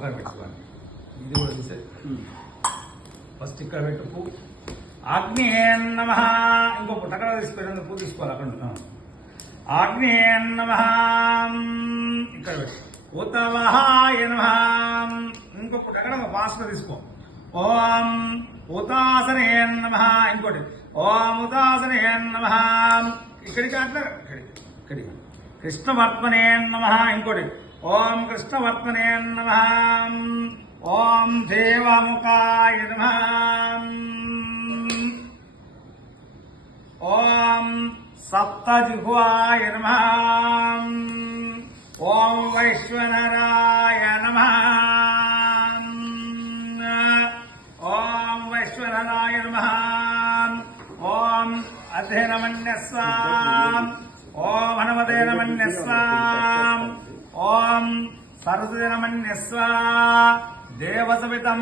పక్కన పెట్టుకోవాలి ఇది కూడా చూసే ఫస్ట్ ఇక్కడ పెట్టు పువ్వు ఆగ్నేయ నమ ఇంకో పుట్టకడ తీసుకుపోయినందుకు పువ్వు తీసుకోవాలి అక్కడ ఉండు. నమ ఇక్కడ పెట్టు ఉతవహాయ నమ ఇంకో పుట్టకడ ఫాస్ట్ తీసుకో ఓం ఉతాసనే నమ ఇంకోటి ఓం ఉతాసనే నమ ఇక్కడికి అట్లా ఇక్కడికి ఇక్కడికి కృష్ణవర్త్మనే నమ ఇంకోటి ఓం కృష్ణవర్త్మనే నమ. ఓం దేవముఖాయ నమ. ఓం సప్తజిహ్వాయ నమ. ఓం వైశ్వనరాయ నమ. ఓం వైశ్వనరాయ నమ. ఓం అధేనమన్యస్వాం ఓం హనుమదేనమన్యస్వాం ఓం సరసేనమన్యస్వా దేవసవితం